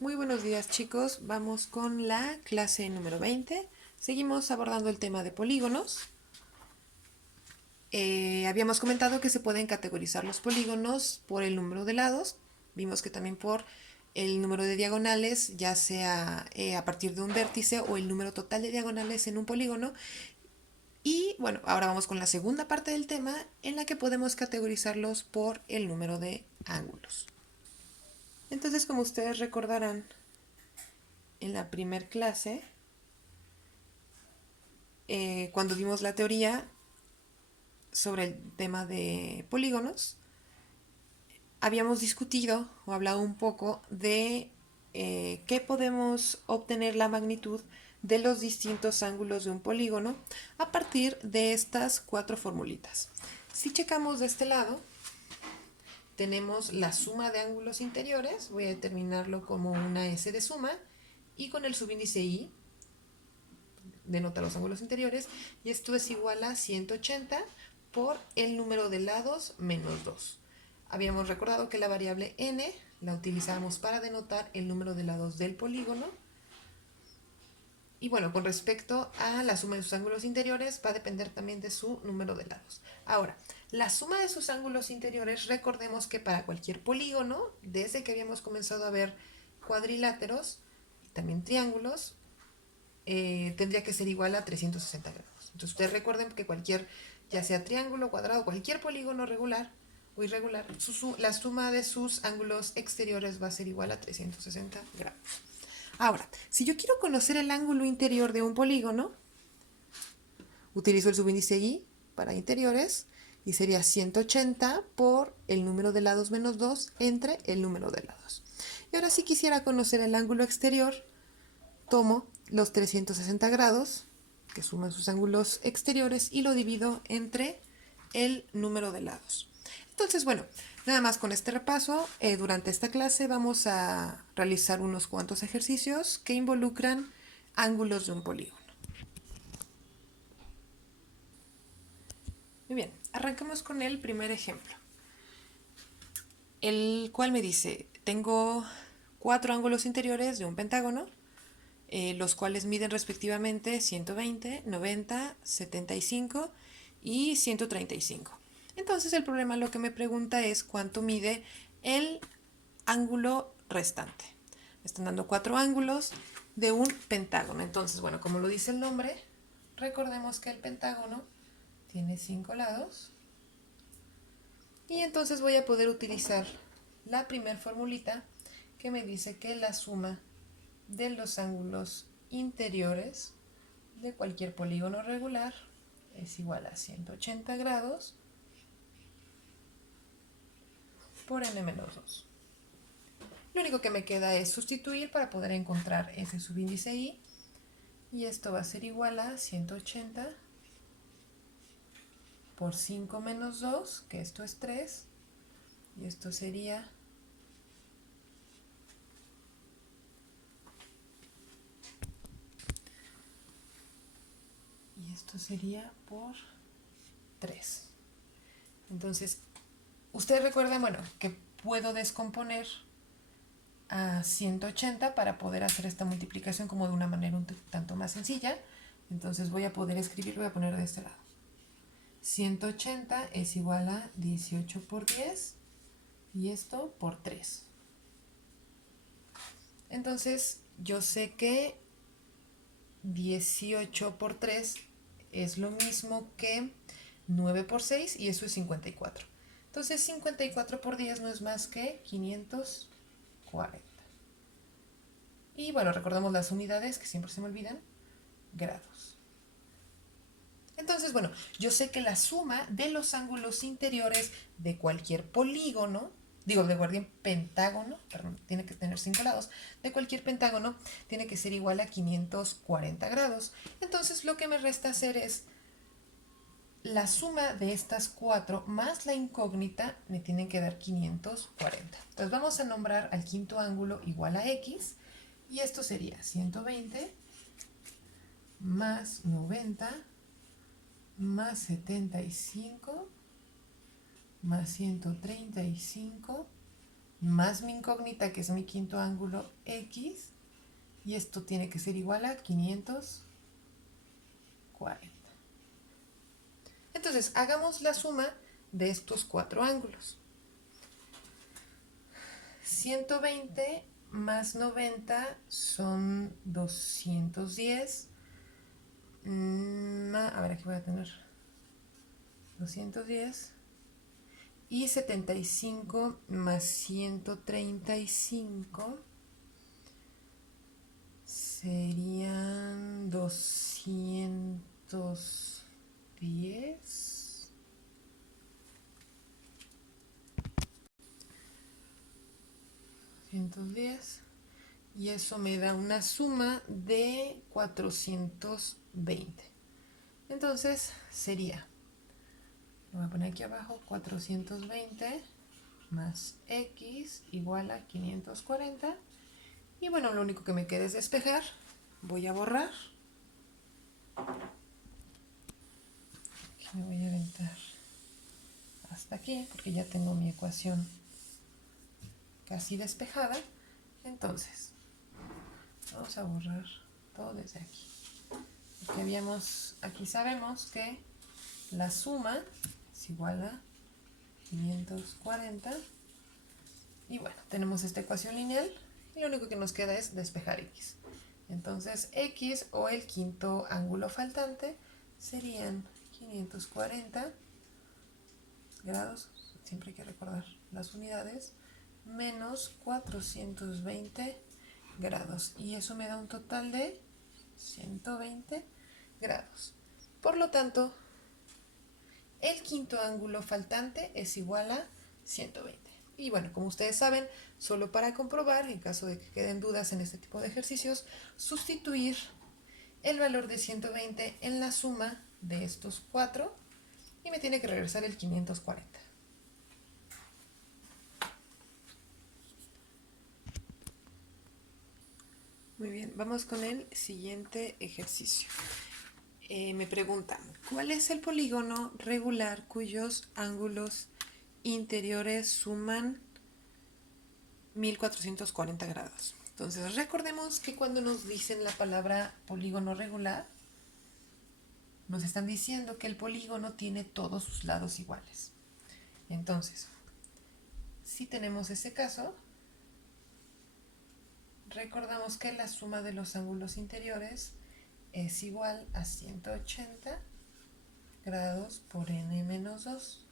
Muy buenos días, chicos. Vamos con la clase número 20. Seguimos abordando el tema de polígonos. Habíamos comentado que se pueden categorizar los polígonos por el número de lados. Vimos que también por el número de diagonales, ya sea a partir de un vértice o el número total de diagonales en un polígono. Y bueno, ahora vamos con la segunda parte del tema en la que podemos categorizarlos por el número de ángulos. Entonces, como ustedes recordarán, en la primer clase, cuando vimos la teoría sobre el tema de polígonos, habíamos discutido o hablado un poco de qué podemos obtener la magnitud de los distintos ángulos de un polígono a partir de estas cuatro formulitas. Si checamos de este lado, tenemos la suma de ángulos interiores, voy a determinarlo como una S de suma, y con el subíndice I denota los ángulos interiores, y esto es igual a 180 por el número de lados menos 2. Habíamos recordado que la variable n la utilizamos para denotar el número de lados del polígono. Y bueno, con respecto a la suma de sus ángulos interiores, va a depender también de su número de lados. Ahora, la suma de sus ángulos interiores, recordemos que para cualquier polígono, desde que habíamos comenzado a ver cuadriláteros y también triángulos, tendría que ser igual a 360 grados. Entonces ustedes recuerden que cualquier, ya sea triángulo, cuadrado, cualquier polígono regular o irregular, la suma de sus ángulos exteriores va a ser igual a 360 grados. Ahora, si yo quiero conocer el ángulo interior de un polígono, utilizo el subíndice I para interiores y sería 180 por el número de lados menos 2 entre el número de lados. Y ahora si quisiera conocer el ángulo exterior, tomo los 360 grados, que suman sus ángulos exteriores, y lo divido entre el número de lados. Entonces, bueno, nada más con este repaso, durante esta clase vamos a realizar unos cuantos ejercicios que involucran ángulos de un polígono. Muy bien, arrancamos con el primer ejemplo, el cual me dice, tengo 4 ángulos interiores de un pentágono, los cuales miden respectivamente 120, 90, 75 y 135. Entonces el problema lo que me pregunta es cuánto mide el ángulo restante. Me están dando 4 ángulos de un pentágono. Entonces, bueno, como lo dice el nombre, recordemos que el pentágono tiene 5 lados. Y entonces voy a poder utilizar la primer formulita que me dice que la suma de los ángulos interiores de cualquier polígono regular es igual a 180 grados por n-2. Lo único que me queda es sustituir para poder encontrar ese subíndice I, y esto va a ser igual a 180 por 5 menos 2, que esto es 3, y esto sería por 3. Entonces, ustedes recuerdan, bueno, que puedo descomponer a 180 para poder hacer esta multiplicación como de una manera un tanto más sencilla. Entonces voy a poder escribir, voy a poner de este lado. 180 es igual a 18 por 10 y esto por 3. Entonces yo sé que 18 por 3 es lo mismo que 9 por 6 y eso es 54. Entonces 54 por 10 no es más que 540. Y bueno, recordamos las unidades que siempre se me olvidan, grados. Entonces, bueno, yo sé que la suma de los ángulos interiores de cualquier polígono, digo, de cualquier pentágono, perdón, tiene que tener 5 lados, de cualquier pentágono tiene que ser igual a 540 grados. Entonces, lo que me resta hacer es la suma de estas 4 más la incógnita me tienen que dar 540. Entonces, vamos a nombrar al quinto ángulo igual a x, y esto sería 120 más 90 más 75 más 135 más mi incógnita, que es mi quinto ángulo X, y esto tiene que ser igual a 540. Entonces, hagamos la suma de estos cuatro ángulos. 120 más 90 son 210. A ver, aquí voy a tener 210. Y 75 más 135 serían 210. 210. Y eso me da una suma de 420. Entonces sería, lo voy a poner aquí abajo, 420 más X igual a 540. Y bueno, lo único que me queda es despejar. Voy a borrar. Aquí me voy a aventar hasta aquí porque ya tengo mi ecuación casi despejada. Entonces, vamos a borrar todo desde aquí. Porque aquí sabemos que la suma es igual a 540. Y bueno, tenemos esta ecuación lineal y lo único que nos queda es despejar X. Entonces X o el quinto ángulo faltante serían 540 grados, siempre hay que recordar las unidades, menos 420 grados. Y eso me da un total de 120 grados. Por lo tanto, el quinto ángulo faltante es igual a 120. Y bueno, como ustedes saben, solo para comprobar, en caso de que queden dudas en este tipo de ejercicios, sustituir el valor de 120 en la suma de estos cuatro y me tiene que regresar el 540. Muy bien, vamos con el siguiente ejercicio. Me preguntan, ¿cuál es el polígono regular cuyos ángulos interiores suman 1440 grados? Entonces, recordemos que cuando nos dicen la palabra polígono regular, nos están diciendo que el polígono tiene todos sus lados iguales. Entonces, si tenemos ese caso, recordamos que la suma de los ángulos interiores es igual a 180 grados por n menos 2.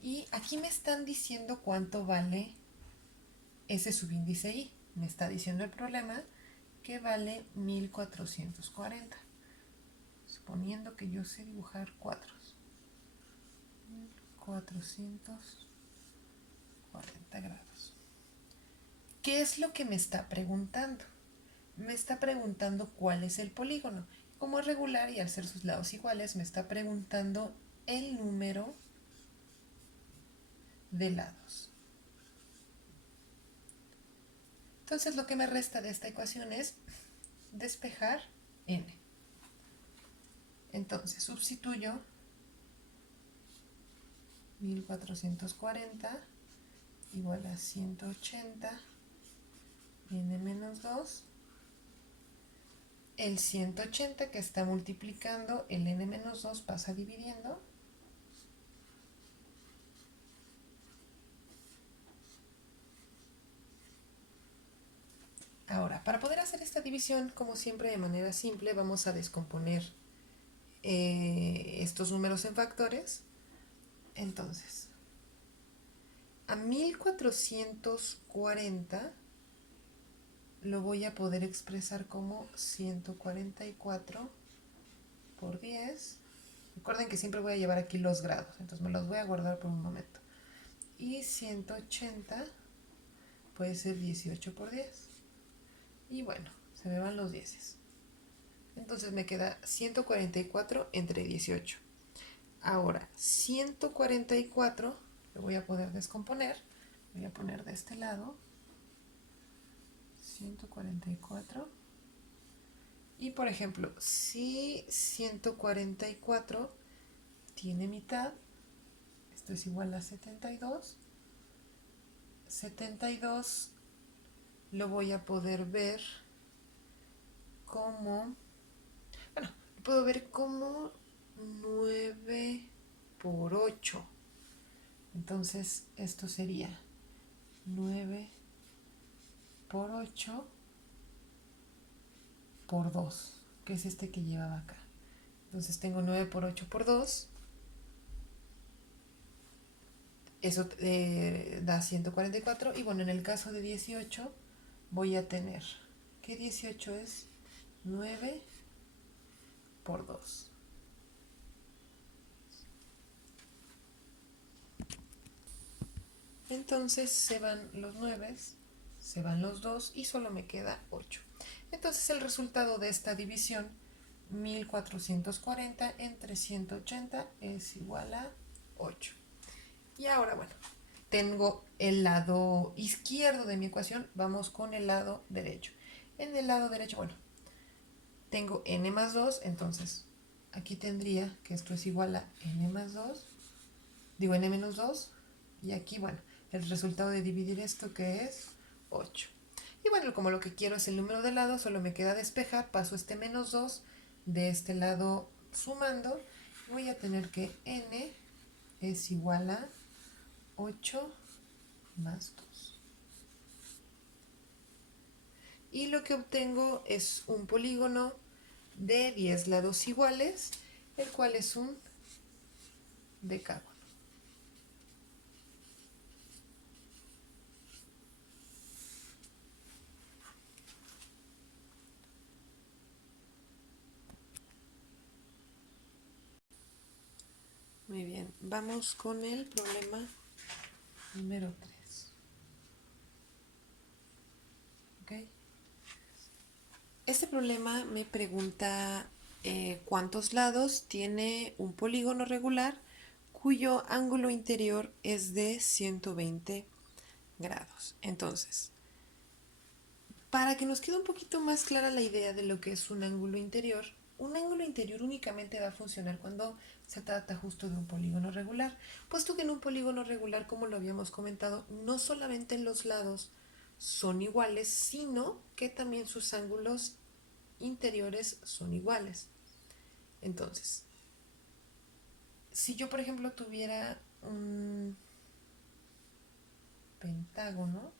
Y aquí me están diciendo cuánto vale ese subíndice i. Me está diciendo el problema que vale 1440. Suponiendo que yo sé dibujar cuadros. 1440 grados. ¿Qué es lo que me está preguntando? Me está preguntando cuál es el polígono. Como es regular y al ser sus lados iguales, me está preguntando el número de lados. Entonces lo que me resta de esta ecuación es despejar n. Entonces sustituyo 1440 igual a 180 n menos 2. El 180 que está multiplicando el n menos 2 pasa dividiendo. Ahora, para poder hacer esta división, como siempre de manera simple, vamos a descomponer estos números en factores. Entonces, a 1440 lo voy a poder expresar como 144 por 10. Recuerden que siempre voy a llevar aquí los grados, entonces me los voy a guardar por un momento. Y 180 puede ser 18 por 10. Y bueno, se me van los 10. Entonces me queda 144 entre 18. Ahora, 144 lo voy a poder descomponer. Voy a poner de este lado 144. Y por ejemplo, si 144 tiene mitad, esto es igual a 72. 72 lo voy a poder ver como, bueno, lo puedo ver como 9 por 8. Entonces esto sería 9 por 8 por 2, que es este que llevaba acá. Entonces tengo 9 por 8 por 2. Eso da 144. Y bueno, en el caso de 18 voy a tener, ¿qué 18 es? 9 por 2. Entonces se van los 9, se van los 2 y solo me queda 8. Entonces el resultado de esta división, 1440 entre 180 es igual a 8. Y ahora, bueno, tengo el lado izquierdo de mi ecuación, vamos con el lado derecho. En el lado derecho, bueno, tengo n más 2, entonces aquí tendría que esto es igual a n más 2, digo n menos 2, y aquí, bueno, el resultado de dividir esto que es 8. Y bueno, como lo que quiero es el número de lado, solo me queda despejar, paso este menos 2 de este lado sumando, voy a tener que n es igual a 8 más 2. Y lo que obtengo es un polígono de 10 lados iguales, el cual es un decágono. Muy bien, vamos con el problema número 3. ¿Okay? Este problema me pregunta cuántos lados tiene un polígono regular cuyo ángulo interior es de 120 grados. Entonces, para que nos quede un poquito más clara la idea de lo que es un ángulo interior únicamente va a funcionar cuando se trata justo de un polígono regular, puesto que en un polígono regular, como lo habíamos comentado, no solamente los lados son iguales, sino que también sus ángulos interiores son iguales. Entonces, si yo, por ejemplo, tuviera un pentágono,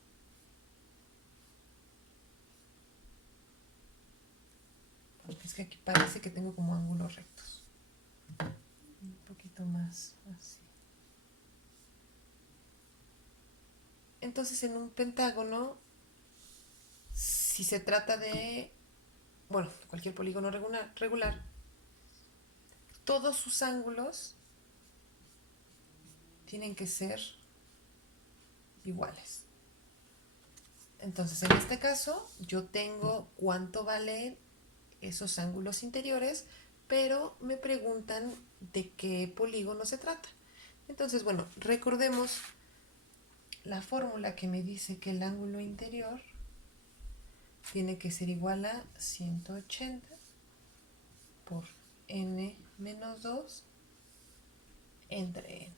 porque es que aquí parece que tengo como ángulos rectos, un poquito más así. Entonces, en un pentágono, si se trata de, bueno, cualquier polígono regular, todos sus ángulos tienen que ser iguales. Entonces, en este caso, yo tengo cuánto valen esos ángulos interiores, pero me preguntan de qué polígono se trata. Entonces, bueno, recordemos la fórmula que me dice que el ángulo interior tiene que ser igual a 180 por n menos 2 entre n.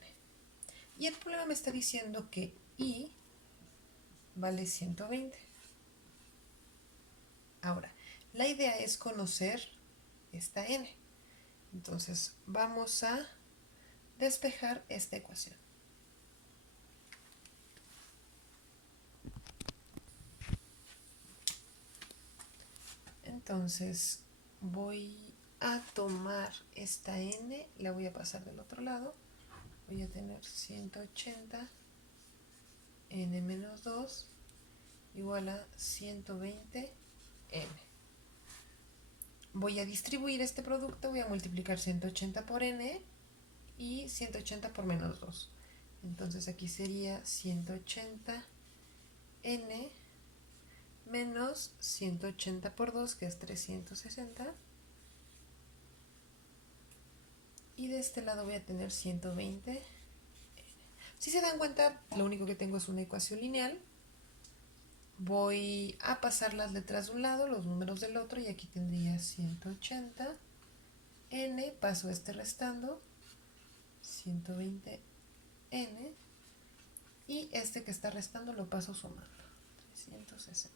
Y el problema me está diciendo que I vale 120. Ahora, la idea es conocer esta n. Entonces, vamos a despejar esta ecuación. Entonces, voy a tomar esta n, la voy a pasar del otro lado. Voy a tener 180 n menos 2 igual a 120 n. Voy a distribuir este producto, voy a multiplicar 180 por n y 180 por menos 2. Entonces aquí sería 180 n menos 180 por 2, que es 360. Y de este lado voy a tener 120. Si se dan cuenta, lo único que tengo es una ecuación lineal. Voy a pasar las letras de un lado, los números del otro, y aquí tendría 180 n, paso este restando, 120 n, y este que está restando lo paso sumando. 360.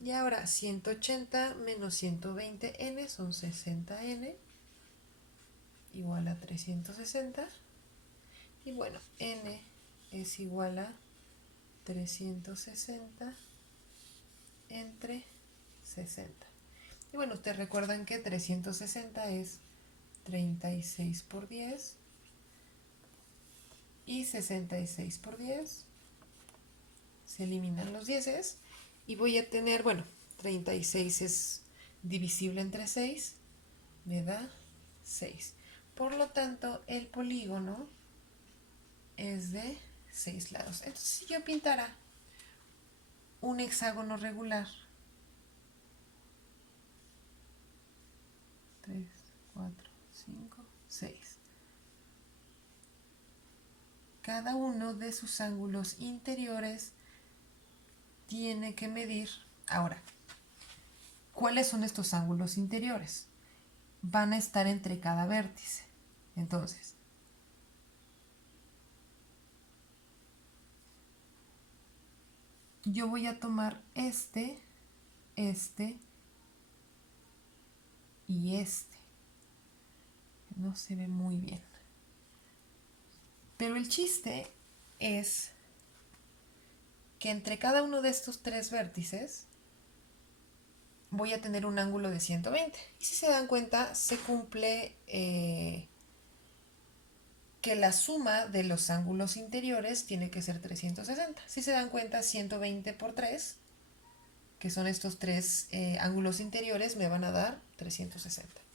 Y ahora 180 menos 120n son 60n igual a 360. Y bueno, n es igual a 360 entre 60. Y bueno, ustedes recuerdan que 360 es 36 por 10 y 66 por 10. Se eliminan los 10 y voy a tener, bueno, 36 es divisible entre 6, me da 6. Por lo tanto, el polígono es de 6 lados. Entonces, si yo pintara un hexágono regular, 3, 4, 5, 6. Cada uno de sus ángulos interiores tiene que medir. Ahora, ¿cuáles son estos ángulos interiores? Van a estar entre cada vértice. Entonces, yo voy a tomar este y este. No se ve muy bien. Pero el chiste es que entre cada uno de estos tres vértices voy a tener un ángulo de 120. Y si se dan cuenta, se cumple que la suma de los ángulos interiores tiene que ser 360. Si se dan cuenta, 120 por 3, que son estos tres ángulos interiores, me van a dar 360.